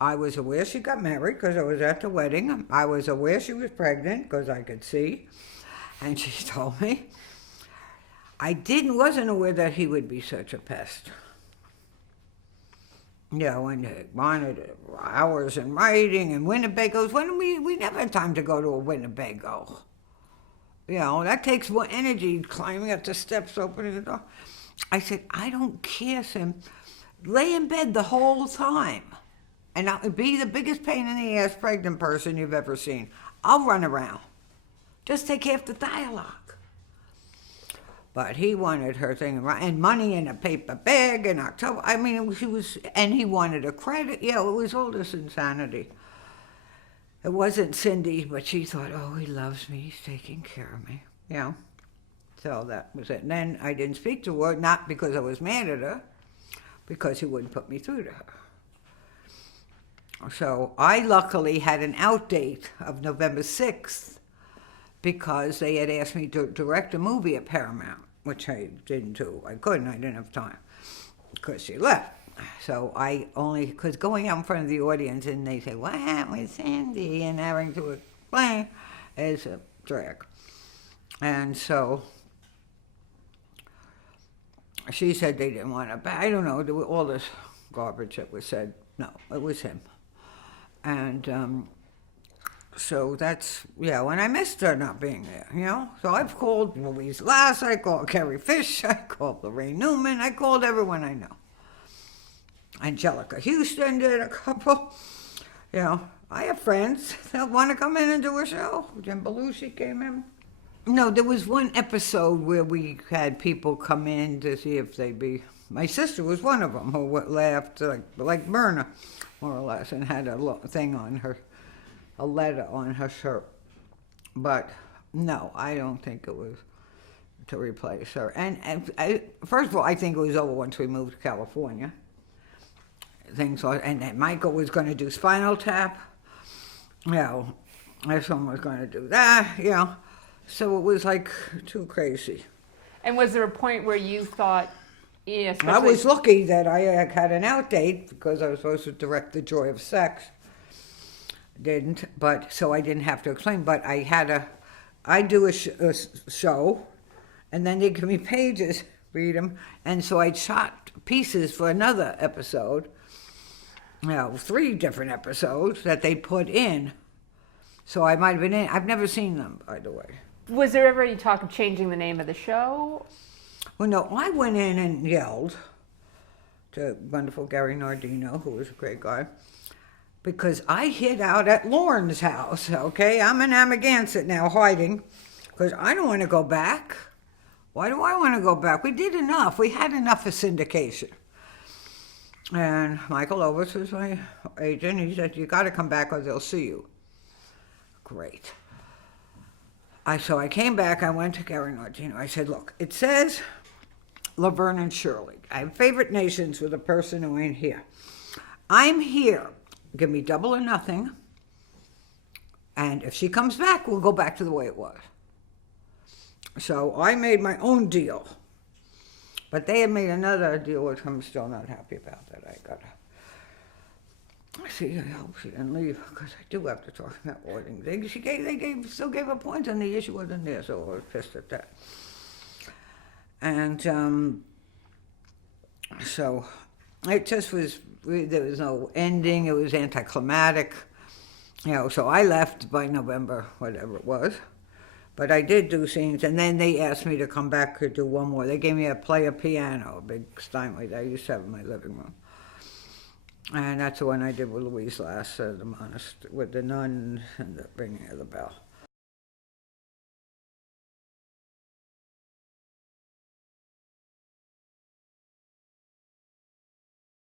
I was aware she got married because I was at the wedding. I was aware she was pregnant because I could see, and she told me. Wasn't aware that he would be such a pest. Yeah, when they wanted hours in writing and Winnebagos. We never had time to go to a Winnebago. That takes more energy climbing up the steps, opening the door. I said, I don't care, Sim. Lay in bed the whole time. And I'll be the biggest pain in the ass pregnant person you've ever seen. I'll run around. Just take half the dialogue. But he wanted her thing, and money in a paper bag in October. I mean, he wanted a credit. Yeah, it was all this insanity. It wasn't Cindy, but she thought, oh, he loves me, he's taking care of me. So that was it. And then I didn't speak to her, not because I was mad at her, because he wouldn't put me through to her. So I luckily had an out date of November 6th because they had asked me to direct a movie at Paramount, which I didn't do. I didn't have time because she left. So because going out in front of the audience and they say, what happened with Sandy? And having to explain is a drag. And so she said they didn't want to, I don't know, there was all this garbage that was said. No, it was him. And so that's, when I missed her not being there, So I've called Louise Lass, I called Carrie Fish, I called Lorraine Newman, I called everyone I know. Angelica Houston did a couple. I have friends that want to come in and do a show. Jim Belushi came in. No, there was one episode where we had people come in to see if they'd be. My sister was one of them who laughed like Myrna, more or less, and had a thing on her, a letter on her shirt. But no, I don't think it was to replace her. And first of all, I think it was over once we moved to California. And that Michael was going to do Spinal Tap. This one was going to do that. So it was like too crazy. And was there a point where you thought, I was lucky that I had an out date because I was supposed to direct The Joy of Sex. Didn't, but so I didn't have to explain. But I do a show, and then they give me pages, read them, and so I shot pieces for another episode. 3 different episodes that they put in. So I might have been in. I've never seen them, by the way. Was there ever any talk of changing the name of the show? Well, no, I went in and yelled to wonderful Gary Nardino, who was a great guy, because I hid out at Lauren's house, okay? I'm in Amagansett now, hiding, because I don't want to go back. Why do I want to go back? We did enough. We had enough of syndication. And Michael Ovitz was my agent. He said, you got to come back or they'll sue you. Great. So I came back. I went to Gary Nardino. I said, look, it says Laverne Shirley. I have favorite nations with a person who ain't here. I'm here. Give me double or nothing. And if she comes back, we'll go back to the way it was. So I made my own deal. But they had made another deal, which I'm still not happy about. That I got to see. I hope she didn't leave because I do have to talk about wedding things. They still gave her points, and the issue wasn't there, so I was pissed at that. And so it just was. There was no ending. It was anticlimactic. So I left by November, whatever it was. But I did do scenes, and then they asked me to come back to do one more. They gave me play a piano, a big Steinway that I used to have in my living room. And that's the one I did with Louise Lass, with the nun and the ringing of the bell.